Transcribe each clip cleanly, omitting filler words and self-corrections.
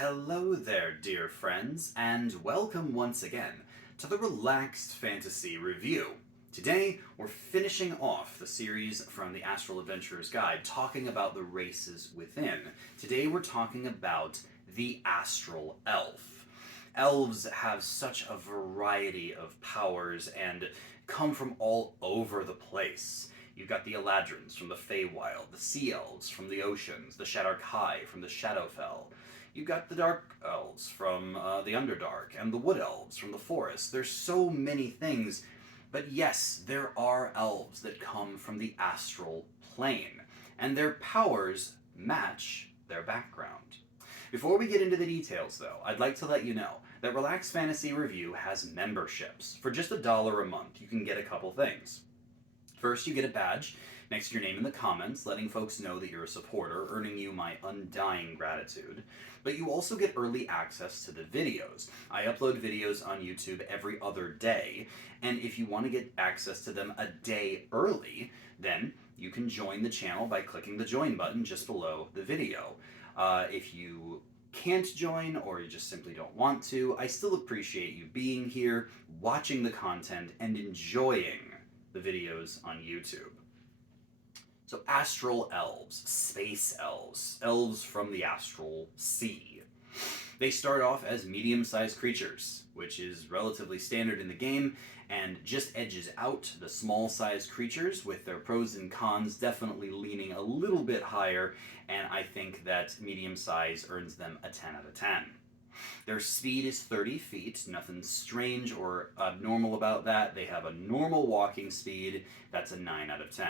Hello there, dear friends, and welcome once again to the Relaxed Fantasy Review. Today, we're finishing off the series from the Astral Adventurer's Guide, talking about the races within. Today, we're talking about the Astral Elf. Elves have such a variety of powers and come from all over the place. You've got the Eladrins from the Feywild, the Sea Elves from the oceans, the Shadar-kai from the Shadowfell. You've got the Dark Elves from the Underdark, and the Wood Elves from the Forest. There's so many things, but yes, there are elves that come from the astral plane, and their powers match their background. Before we get into the details, though, I'd like to let you know that Relaxed Fantasy Review has memberships. For just $1 a month, you can get a couple things. First, you get a badge next to your name in the comments, letting folks know that you're a supporter, earning you my undying gratitude. But you also get early access to the videos. I upload videos on YouTube every other day, and if you want to get access to them a day early, then you can join the channel by clicking the join button just below the video. If you can't join or you just simply don't want to, I still appreciate you being here, watching the content, and enjoying the videos on YouTube. So astral elves, space elves, elves from the astral sea. They start off as medium-sized creatures, which is relatively standard in the game, and just edges out the small-sized creatures, with their pros and cons definitely leaning a little bit higher, and I think that medium size earns them a 10 out of 10. Their speed is 30 feet, nothing strange or abnormal about that. They have a normal walking speed, that's a 9 out of 10.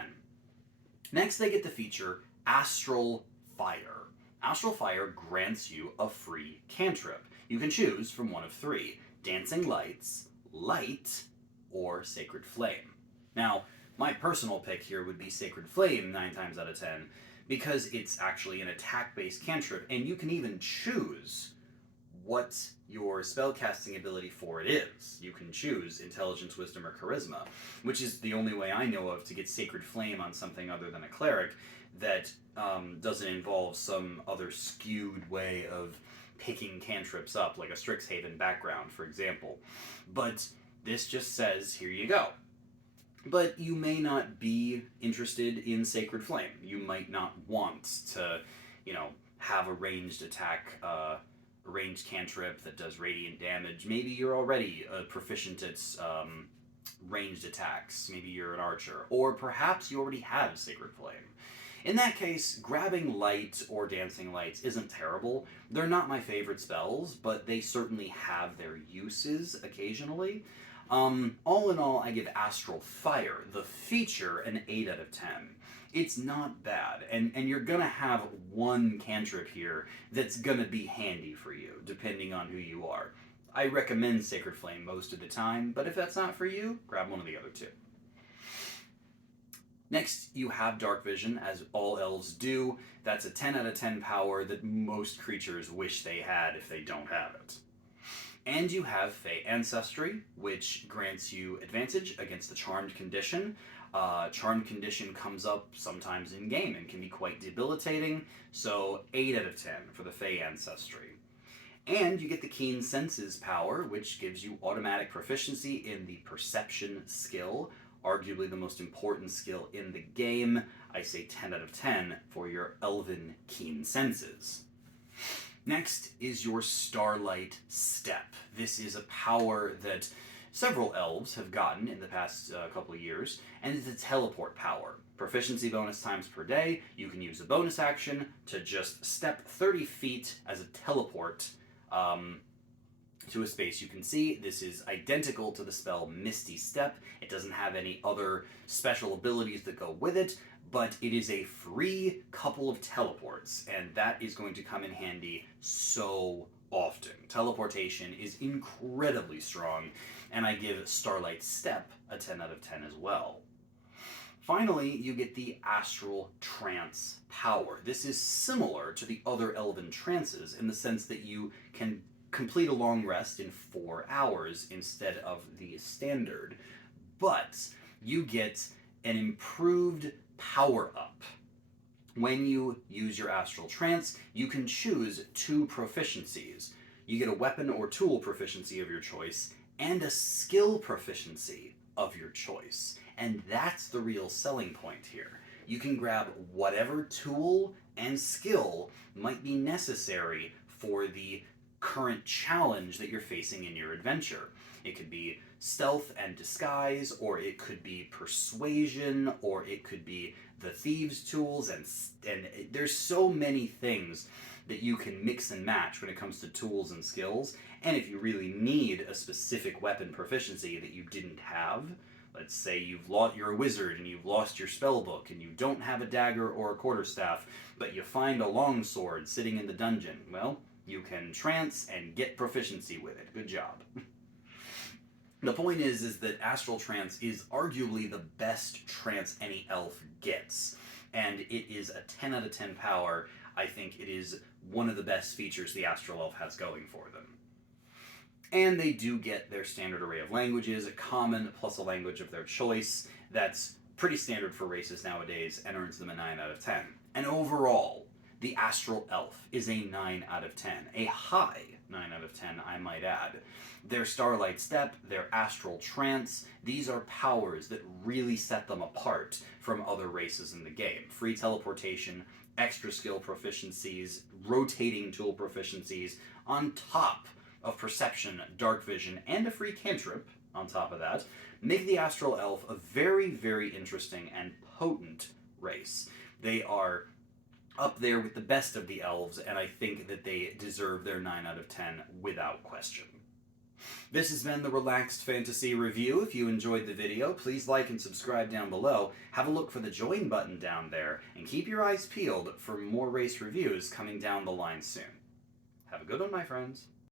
Next, they get the feature Astral Fire. Astral Fire grants you a free cantrip. You can choose from one of three: Dancing Lights, Light, or Sacred Flame. Now, my personal pick here would be Sacred Flame 9 times out of 10, because it's actually an attack-based cantrip, and you can even choose what your spellcasting ability for it is. You can choose Intelligence, Wisdom, or Charisma, which is the only way I know of to get Sacred Flame on something other than a cleric that doesn't involve some other skewed way of picking cantrips up, like a Strixhaven background, for example. But this just says, here you go. But you may not be interested in Sacred Flame. You might not want to, have a ranged attack, ranged cantrip that does radiant damage. Maybe you're already proficient at ranged attacks. Maybe you're an archer. Or perhaps you already have Sacred Flame. In that case, grabbing Light or Dancing Lights isn't terrible. They're not my favorite spells, but they certainly have their uses occasionally. All in all, I give Astral Fire, the feature, an 8 out of 10. It's not bad, and you're gonna have one cantrip here that's gonna be handy for you, depending on who you are. I recommend Sacred Flame most of the time, but if that's not for you, grab one of the other two. Next, you have Dark Vision, as all elves do. That's a 10 out of 10 power that most creatures wish they had if they don't have it. And you have Fey Ancestry, which grants you advantage against the Charmed Condition. Charmed Condition comes up sometimes in-game and can be quite debilitating, so 8 out of 10 for the Fey Ancestry. And you get the Keen Senses power, which gives you automatic proficiency in the Perception skill, arguably the most important skill in the game. I say 10 out of 10 for your Elven Keen Senses. Next is your Starlight Step. This is a power that several elves have gotten in the past couple of years, and it's a teleport power. Proficiency bonus times per day. You can use a bonus action to just step 30 feet as a teleport to a space you can see. This is identical to the spell Misty Step. It doesn't have any other special abilities that go with it, but it is a free couple of teleports, and that is going to come in handy so often. Teleportation is incredibly strong, and I give Starlight Step a 10 out of 10 as well. Finally, you get the Astral Trance power. This is similar to the other Elven trances in the sense that you can complete a long rest in 4 hours instead of the standard, but you get an improved power-up When you use your astral trance, you can choose 2 proficiencies. You get a weapon or tool proficiency of your choice, and a skill proficiency of your choice. And that's the real selling point here. You can grab whatever tool and skill might be necessary for the current challenge that you're facing in your adventure. It could be stealth and disguise, or it could be persuasion, or it could be the thieves' tools, and there's so many things that you can mix and match when it comes to tools and skills. And if you really need a specific weapon proficiency that you didn't have, let's say you're a wizard and you've lost your spell book and you don't have a dagger or a quarterstaff, but you find a longsword sitting in the dungeon, well, you can trance and get proficiency with it. Good job. The point is that astral trance is arguably the best trance any elf gets, and it is a 10 out of 10 power. I think it is one of the best features the astral elf has going for them. And they do get their standard array of languages, a common plus a language of their choice. That's pretty standard for races nowadays and earns them a 9 out of 10. And overall, the astral elf is a 9 out of 10. A high 9 out of 10, I might add. Their Starlight Step, their Astral Trance, these are powers that really set them apart from other races in the game. Free teleportation, extra skill proficiencies, rotating tool proficiencies, on top of perception, dark vision, and a free cantrip on top of that, make the Astral Elf a very, very interesting and potent race. They are up there with the best of the elves, and I think that they deserve their 9 out of 10 without question. This has been the Relaxed Fantasy Review. If you enjoyed the video, please like and subscribe down below. Have a look for the join button down there, and keep your eyes peeled for more race reviews coming down the line soon. Have a good one, my friends.